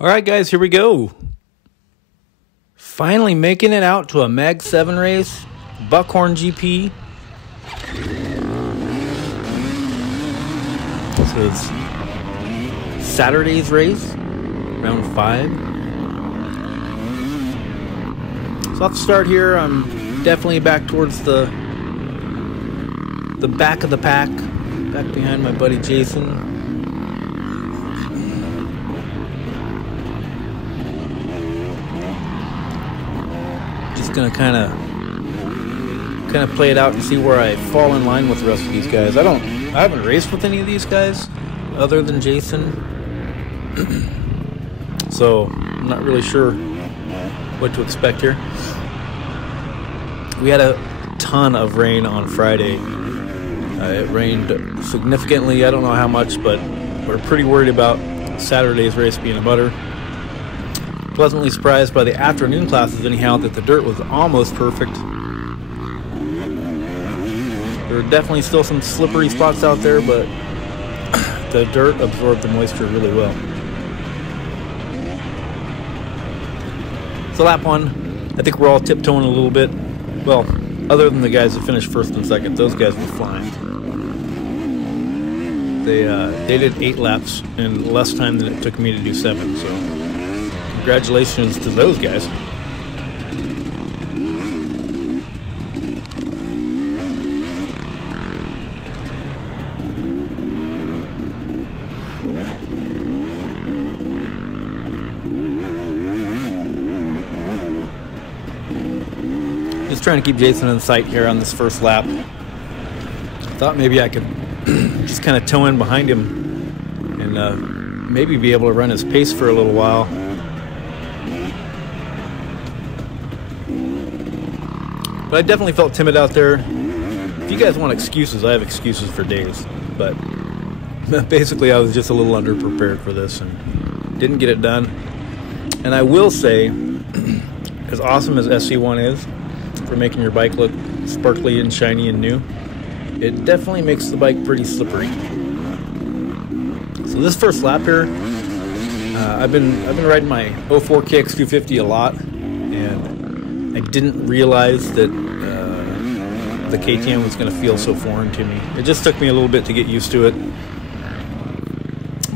All right, guys, here we go. Finally making it out to a Mag-7 race, Buckhorn GP. So it's Saturday's race, round 5. So off the start here, I'm definitely back towards the back of the pack, back behind my buddy Jason. Gonna kind of play it out and see where I fall in line with the rest of these guys. I haven't raced with any of these guys other than Jason, so I'm not really sure what to expect here. We had a ton of rain on Friday. It rained significantly. I don't know how much, but we're pretty worried about Saturday's race being a butter. Pleasantly surprised by the afternoon classes anyhow that the dirt was almost perfect. There are definitely still some slippery spots out there, but the dirt absorbed the moisture really well. So lap 1, I think we're all tiptoeing a little bit. Well, other than the guys that finished first and second, those guys were flying. They did 8 laps in less time than it took me to do 7, so congratulations to those guys. Just trying to keep Jason in sight here on this first lap. Thought maybe I could just kind of toe in behind him and maybe be able to run his pace for a little while. But I definitely felt timid out there. If you guys want excuses, I have excuses for days. But basically, I was just a little underprepared for this and didn't get it done. And I will say, as awesome as SC1 is for making your bike look sparkly and shiny and new, it definitely makes the bike pretty slippery. So this first lap here, I've been riding my 04 KX250 a lot, and I didn't realize that the KTM was going to feel so foreign to me. It just took me a little bit to get used to it.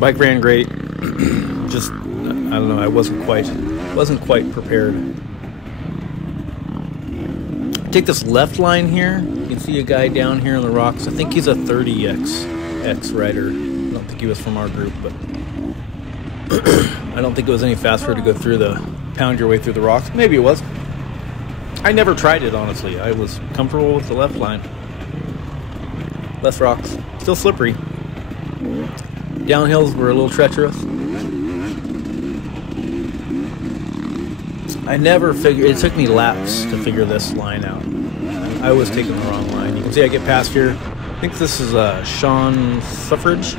Bike ran great. Just, I don't know, I wasn't quite prepared. Take this left line here. You can see a guy down here in the rocks. I think he's a 30X rider. I don't think he was from our group, but I don't think it was any faster to go through pound your way through the rocks. Maybe it was. I never tried it, honestly. I was comfortable with the left line. Less rocks. Still slippery. Downhills were a little treacherous. I never figured... It took me laps to figure this line out. I was taking the wrong line. You can see I get past here. I think this is Sean Suffrage.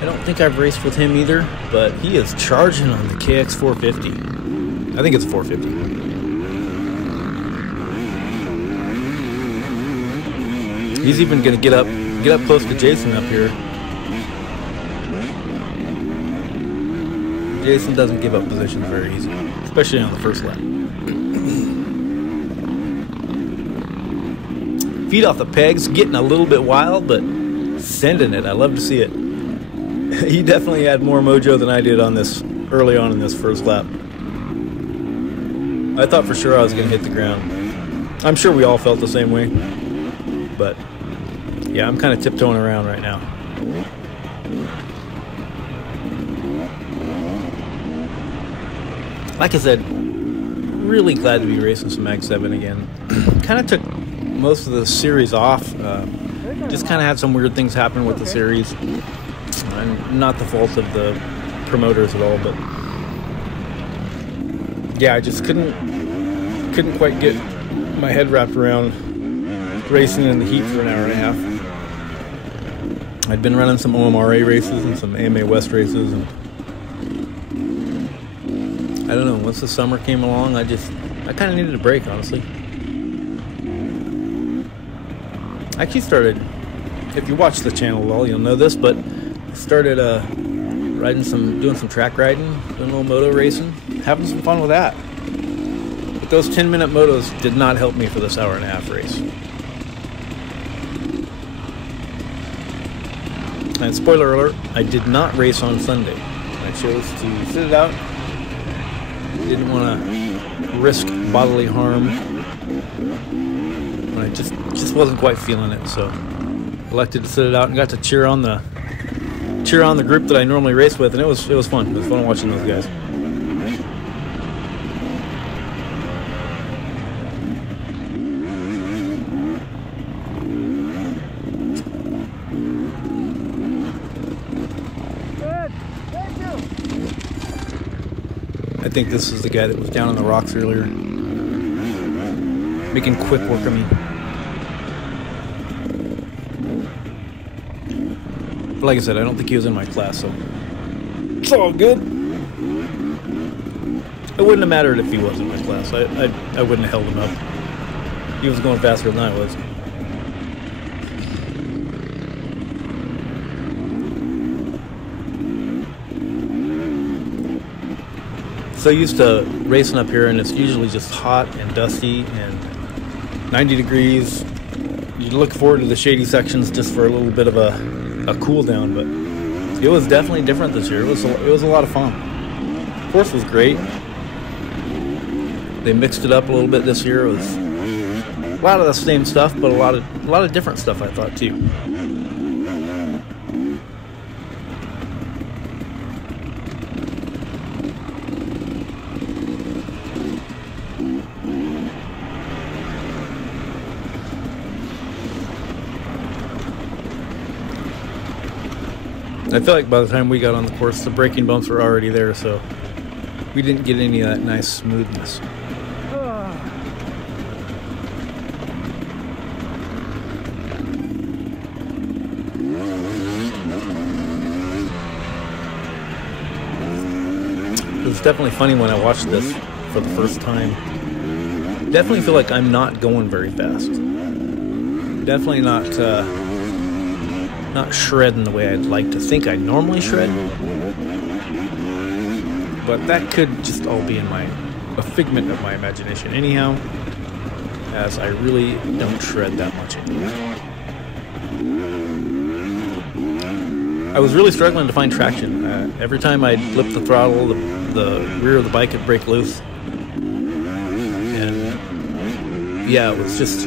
I don't think I've raced with him either, but he is charging on the KX450. I think it's 450. He's even going to get up close to Jason up here. Jason doesn't give up positions very easy, especially on the first lap. Feet off the pegs, getting a little bit wild, but sending it. I love to see it. He definitely had more mojo than I did on this early on in this first lap. I thought for sure I was going to hit the ground. I'm sure we all felt the same way. But yeah, I'm kind of tiptoeing around right now. Like I said, really glad to be racing some Mag-7 again. Kind of took most of the series off. Just kind of had some weird things happen with the series. Not the fault of the promoters at all, but yeah, I just couldn't quite get my head wrapped around racing in the heat for an hour and a half. I'd been running some OMRA races and some AMA West races, and I don't know, once the summer came along, I kind of needed a break, honestly. I actually started, if you watch the channel at all, you'll know this, but I started doing some track riding, doing a little moto racing, having some fun with that. But those 10-minute motos did not help me for this hour-and-a-half race. And spoiler alert, I did not race on Sunday. I chose to sit it out. Didn't want to risk bodily harm. I just wasn't quite feeling it, so elected to sit it out and got to cheer on the group that I normally race with, and it was fun. It was fun watching those guys. Good. Thank you. I think this is the guy that was down on the rocks earlier, making quick work of me. But like I said, I don't think he was in my class, so it's all good. It wouldn't have mattered if he was in my class. I wouldn't have held him up. He was going faster than I was. So used to racing up here, and it's usually just hot and dusty and 90 degrees. You look forward to the shady sections just for a little bit of a cool down, but it was definitely different this year. It was a lot of fun. The course was great. They mixed it up a little bit this year. It was a lot of the same stuff, but a lot of different stuff, I thought, too. I feel like by the time we got on the course, the braking bumps were already there, so we didn't get any of that nice smoothness. It was definitely funny when I watched this for the first time. Definitely feel like I'm not going very fast. Definitely not shredding the way I'd like to think I normally shred. But that could just all be a figment of my imagination anyhow, as I really don't shred that much anymore. I was really struggling to find traction. Every time I'd flip the throttle, the rear of the bike would break loose. And yeah, it was just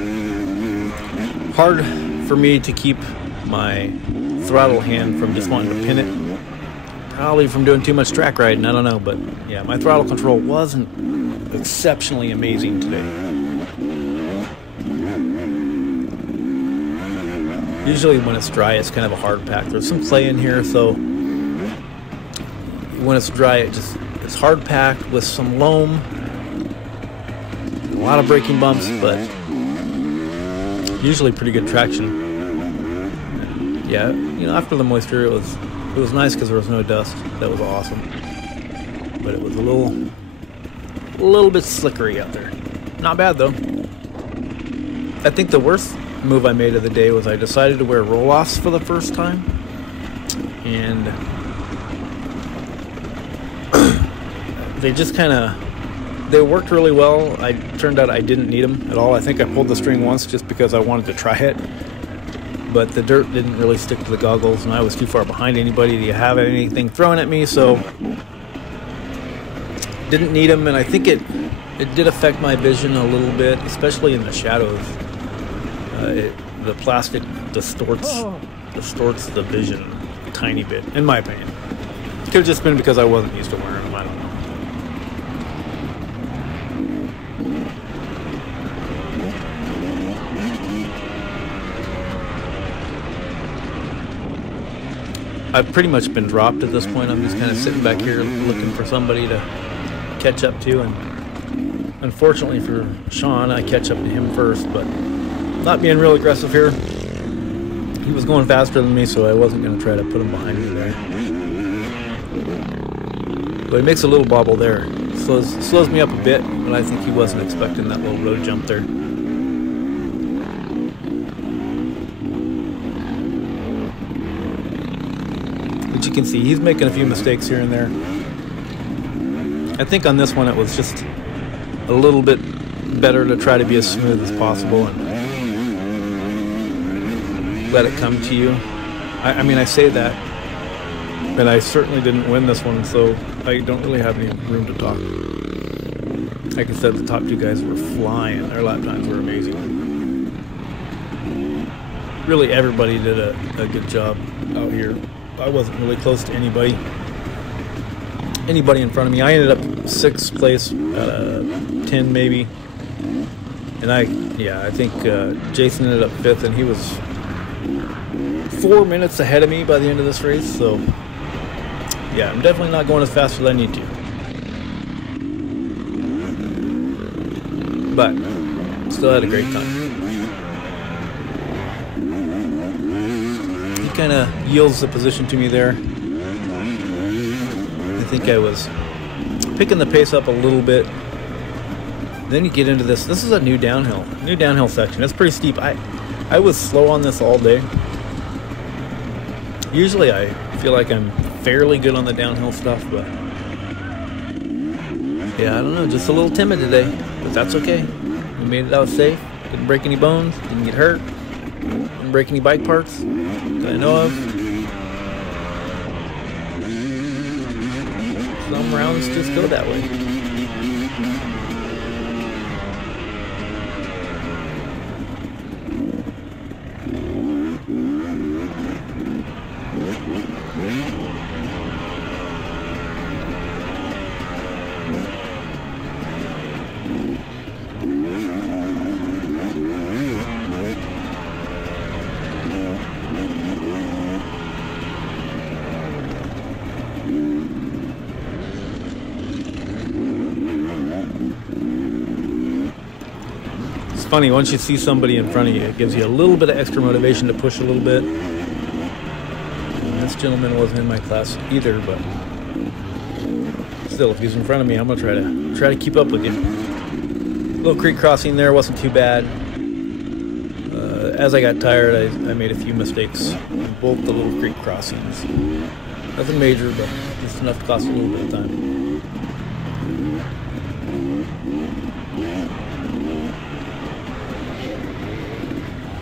hard for me to keep my throttle hand from just wanting to pin it. Probably from doing too much track riding, I don't know, but yeah, my throttle control wasn't exceptionally amazing today. Usually when it's dry, it's kind of a hard pack. There's some clay in here, so when it's dry, it's hard packed with some loam, a lot of braking bumps, but usually pretty good traction. Yeah, you know, after the moisture, it was nice because there was no dust. That was awesome. But it was a little bit slickery out there. Not bad though. I think the worst move I made of the day was I decided to wear roll-offs for the first time, and they just they worked really well. Turned out I didn't need them at all. I think I pulled the string once just because I wanted to try it. But the dirt didn't really stick to the goggles, and I was too far behind anybody to have anything thrown at me, so didn't need them. And I think it did affect my vision a little bit, especially in the shadows. The plastic distorts the vision a tiny bit, in my opinion. It could have just been because I wasn't used to wearing them. I don't know. I've pretty much been dropped at this point. I'm just kind of sitting back here looking for somebody to catch up to, and unfortunately for Sean, I catch up to him first, but not being real aggressive here. He was going faster than me, so I wasn't going to try to put him behind me there. But he makes a little bobble there. Slows me up a bit, but I think he wasn't expecting that little road jump there. We But you can see he's making a few mistakes here and there. I think on this one it was just a little bit better to try to be as smooth as possible and let it come to you. I mean, I say that, and I certainly didn't win this one, so I don't really have any room to talk. Like I said, the top two guys were flying. Their lap times were amazing. Really, everybody did a good job out here. I wasn't really close to anybody in front of me. I ended up 6th place out of 10 maybe. And I think Jason ended up 5th, and he was 4 minutes ahead of me by the end of this race. So yeah, I'm definitely not going as fast as I need to. But still had a great time. He kind of yields the position to me there. I think I was picking the pace up a little bit. Then you get into this. This is a new downhill section. It's pretty steep. I was slow on this all day. Usually I feel like I'm fairly good on the downhill stuff, but yeah, I don't know, just a little timid today, but that's okay. We made it out safe. Didn't break any bones, didn't get hurt, didn't break any bike parts that I know of. Some rounds just go that way. Funny, once you see somebody in front of you, it gives you a little bit of extra motivation to push a little bit. And this gentleman wasn't in my class either, but still, if he's in front of me, I'm gonna try to keep up with you. Little creek crossing there wasn't too bad. As I got tired, I made a few mistakes on both the little creek crossings. Nothing major, but just enough to cost a little bit of time.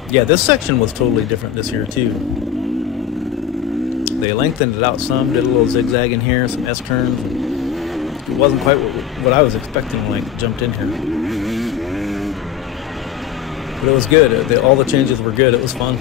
Yeah, this section was totally different this year too. They lengthened it out some, did a little zigzag in here, some S-turns. It wasn't quite what I was expecting when I jumped in here. But it was good. All the changes were good. It was fun.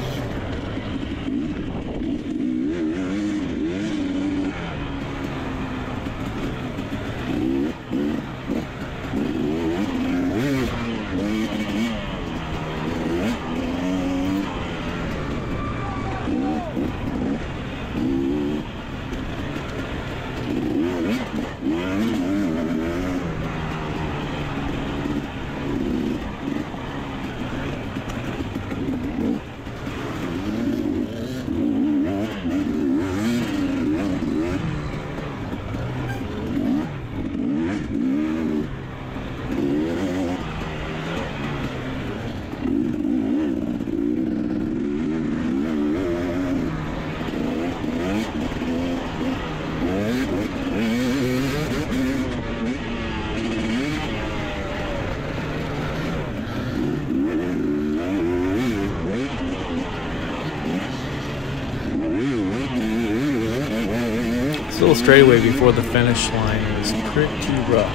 This little straightaway before the finish line is pretty rough.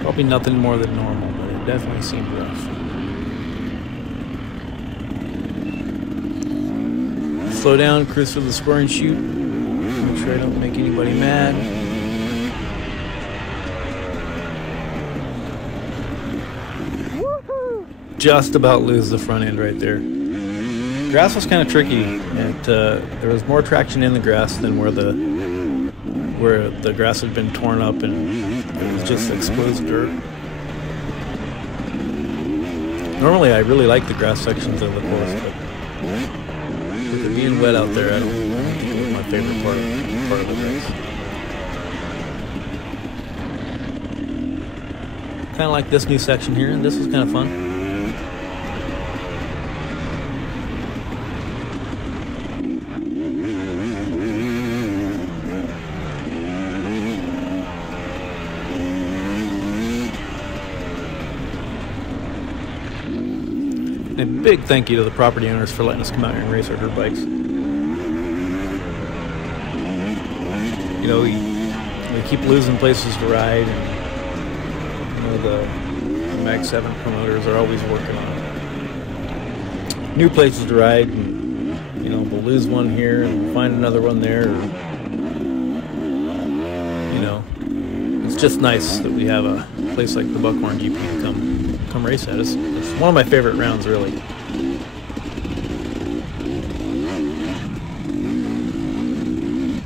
Probably nothing more than normal, but it definitely seemed rough. Slow down, cruise through the scoring chute. Make sure I don't make anybody mad. Just about lose the front end right there. Grass was kind of tricky. There was more traction in the grass than where the grass had been torn up and it was just exposed dirt. Normally I really like the grass sections of the course, but with it being wet out there, I don't think it was my favorite part of the race. Kind of like this new section here, and this was kind of fun. a big thank you to the property owners for letting us come out here and race our dirt bikes. You know, we keep losing places to ride, and you know, the Mag-7 promoters are always working on new places to ride, and you know, we'll lose one here and find another one there, or, you know, it's just nice that we have a place like the Buckhorn GP to come race at. It's one of my favorite rounds, really.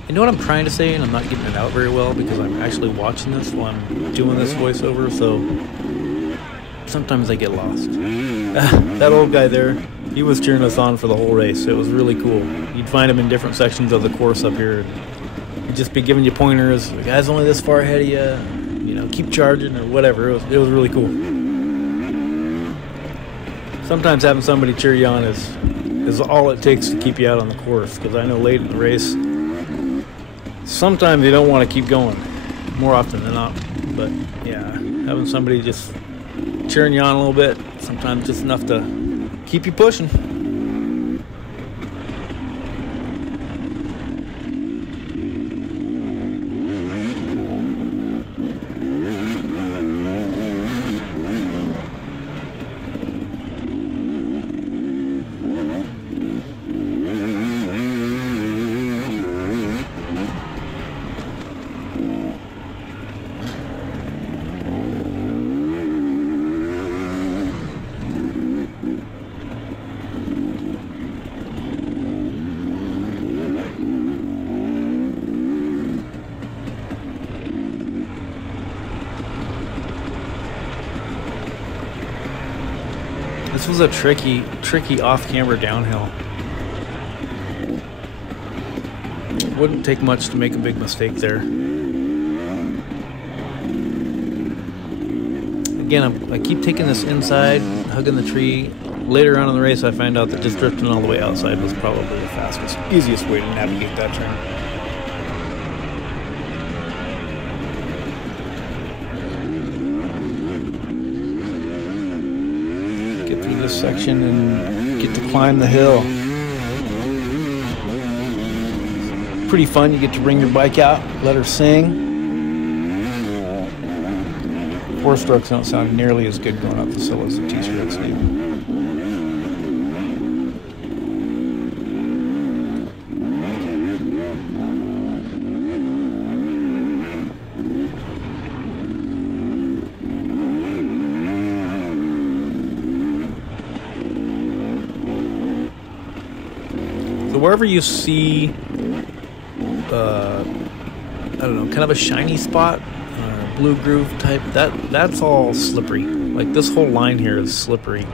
You know what I'm trying to say, and I'm not getting it out very well because I'm actually watching this while I'm doing this voiceover, so sometimes I get lost. That old guy there, he was cheering us on for the whole race. It was really cool. You'd find him in different sections of the course up here. He'd just be giving you pointers. The guy's only this far ahead of you. You know, keep charging or whatever. It was really cool. Sometimes having somebody cheer you on is all it takes to keep you out on the course. Because I know late in the race, sometimes you don't want to keep going. More often than not. But yeah, having somebody just cheering you on a little bit, sometimes just enough to keep you pushing. This was a tricky off-camber downhill. It wouldn't take much to make a big mistake there. Again, I keep taking this inside, hugging the tree. Later on in the race, I find out that just drifting all the way outside was probably the fastest, easiest way to navigate that turn. This section and get to climb the hill. Pretty fun. You get to bring your bike out, let her sing. 4-strokes don't sound nearly as good going up the hill as the T-strokes do. So wherever you see, I don't know, kind of a shiny spot, blue groove type, that's all slippery. Like this whole line here is slippery.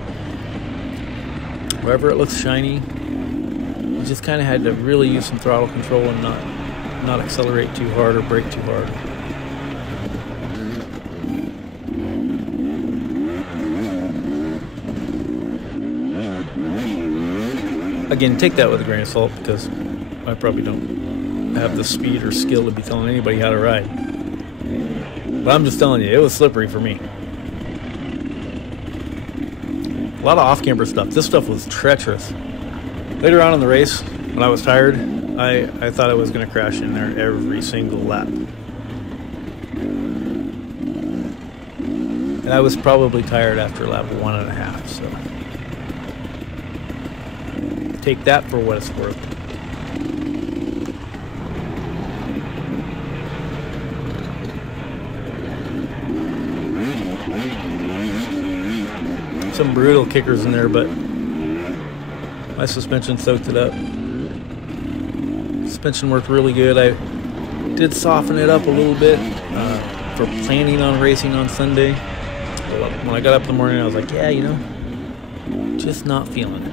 Wherever it looks shiny, you just kind of had to really use some throttle control and not accelerate too hard or brake too hard. Again, take that with a grain of salt because I probably don't have the speed or skill to be telling anybody how to ride. But I'm just telling you, it was slippery for me. A lot of off-camber stuff. This stuff was treacherous. Later on in the race, when I was tired, I thought I was going to crash in there every single lap. And I was probably tired after lap 1.5, so take that for what it's worth. Some brutal kickers in there, but my suspension soaked it up. Suspension worked really good. I did soften it up a little bit for planning on racing on Sunday. But when I got up in the morning, I was like, yeah, you know, just not feeling it.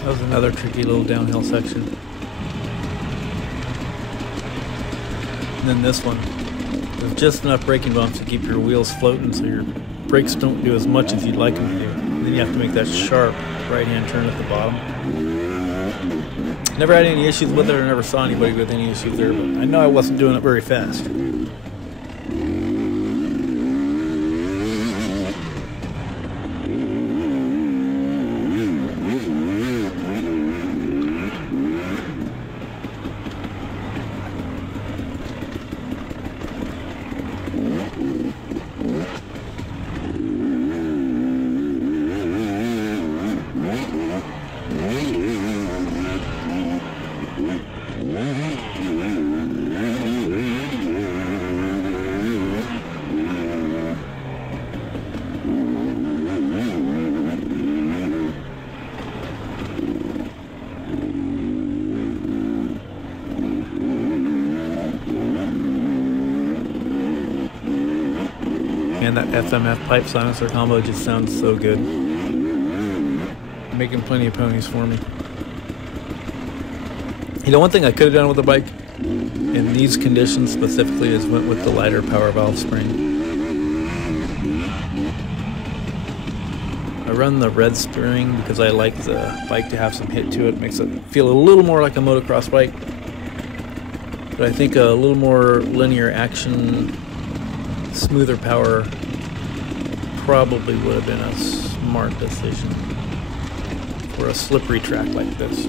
That was another tricky little downhill section. And then this one, there's just enough braking bumps to keep your wheels floating so your brakes don't do as much as you'd like them to do. And then you have to make that sharp right-hand turn at the bottom. Never had any issues with it, or never saw anybody with any issues there, but I know I wasn't doing it very fast. Man, that FMF pipe silencer combo just sounds so good. Making plenty of ponies for me. You know, one thing I could have done with the bike in these conditions specifically is went with the lighter power valve spring. I run the red spring because I like the bike to have some hit to it. Makes it feel a little more like a motocross bike. But I think a little more linear action, smoother power probably would have been a smart decision for a slippery track like this.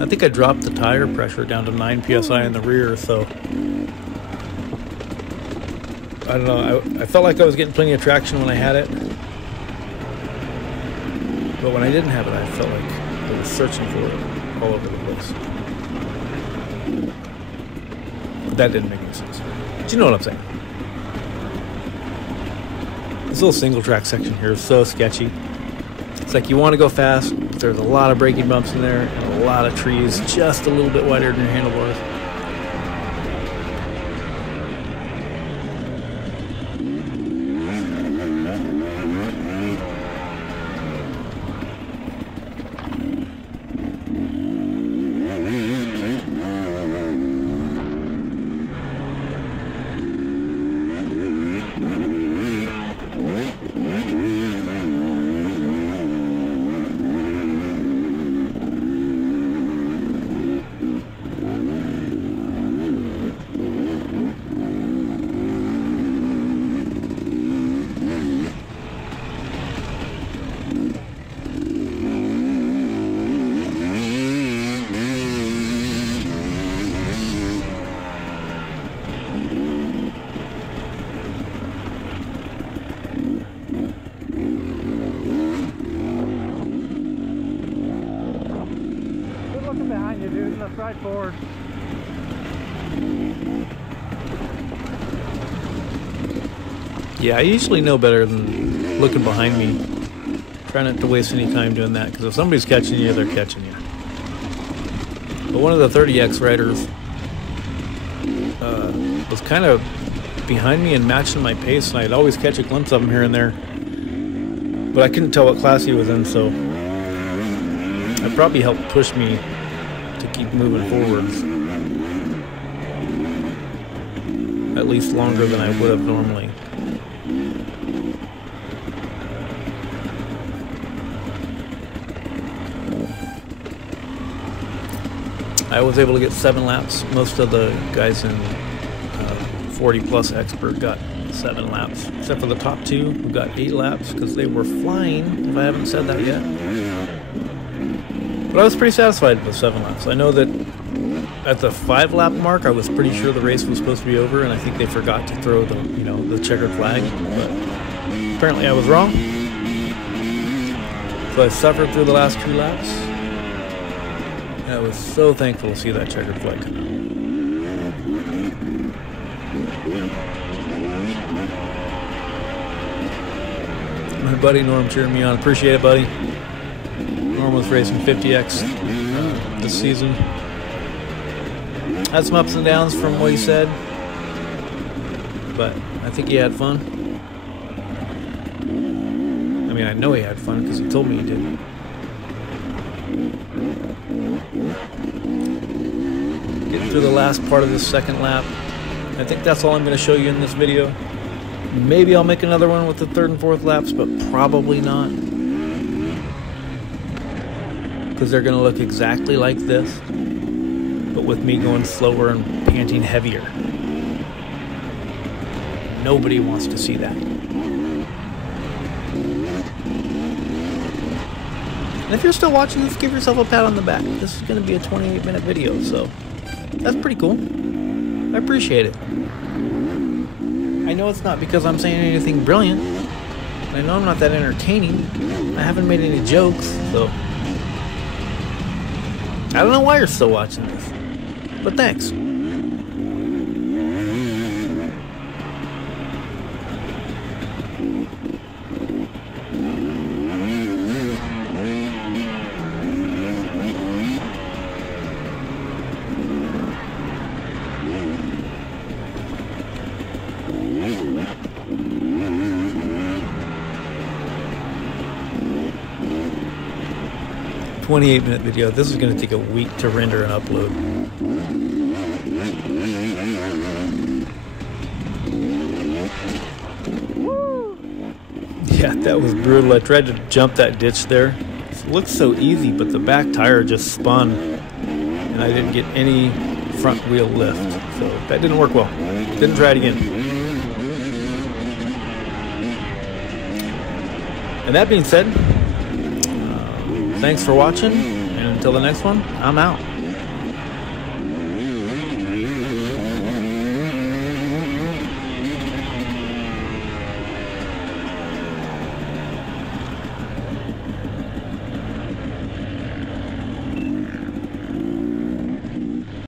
I think I dropped the tire pressure down to 9 psi in the rear, so I don't know, I felt like I was getting plenty of traction when I had it, but when I didn't have it, I felt like I was searching for it all over the place. That didn't make any sense. But you know what I'm saying. This little single track section here is so sketchy. It's like you want to go fast, but there's a lot of braking bumps in there and a lot of trees just a little bit wider than your handlebars. Behind you, dude. Let's ride forward. Yeah, I usually know better than looking behind me. Try not to waste any time doing that, because if somebody's catching you, they're catching you. But one of the 30X riders was kind of behind me and matching my pace, and I'd always catch a glimpse of him here and there. But I couldn't tell what class he was in, so it probably helped push me to keep moving forwards. At least longer than I would have normally. I was able to get 7 laps. Most of the guys in 40 plus expert got 7 laps, except for the top 2 who got 8 laps because they were flying, if I haven't said that yet. But I was pretty satisfied with 7 laps. I know that at the 5 lap mark, I was pretty sure the race was supposed to be over, and I think they forgot to throw the, the checkered flag. But apparently I was wrong. So I suffered through the last 2 laps. I was so thankful to see that checkered flag. My buddy Norm cheering me on. Appreciate it, buddy. Norm was racing 50X this season. Had some ups and downs from what he said, but I think he had fun. I mean, I know he had fun because he told me he did. Getting through the last part of this second lap. I think that's all I'm going to show you in this video. Maybe I'll make another one with the third and fourth laps, but probably not. Because they're going to look exactly like this, but with me going slower and panting heavier. Nobody wants to see that. And if you're still watching this, give yourself a pat on the back. This is going to be a 28-minute video, so that's pretty cool. I appreciate it. I know it's not because I'm saying anything brilliant. I know I'm not that entertaining. I haven't made any jokes, so I don't know why you're still watching this, but thanks. 28-minute video. This is going to take a week to render and upload. Yeah, that was brutal. I tried to jump that ditch there. It looks so easy, but the back tire just spun and I didn't get any front wheel lift. So that didn't work well. Didn't try it again. And that being said, thanks for watching, and until the next one, I'm out.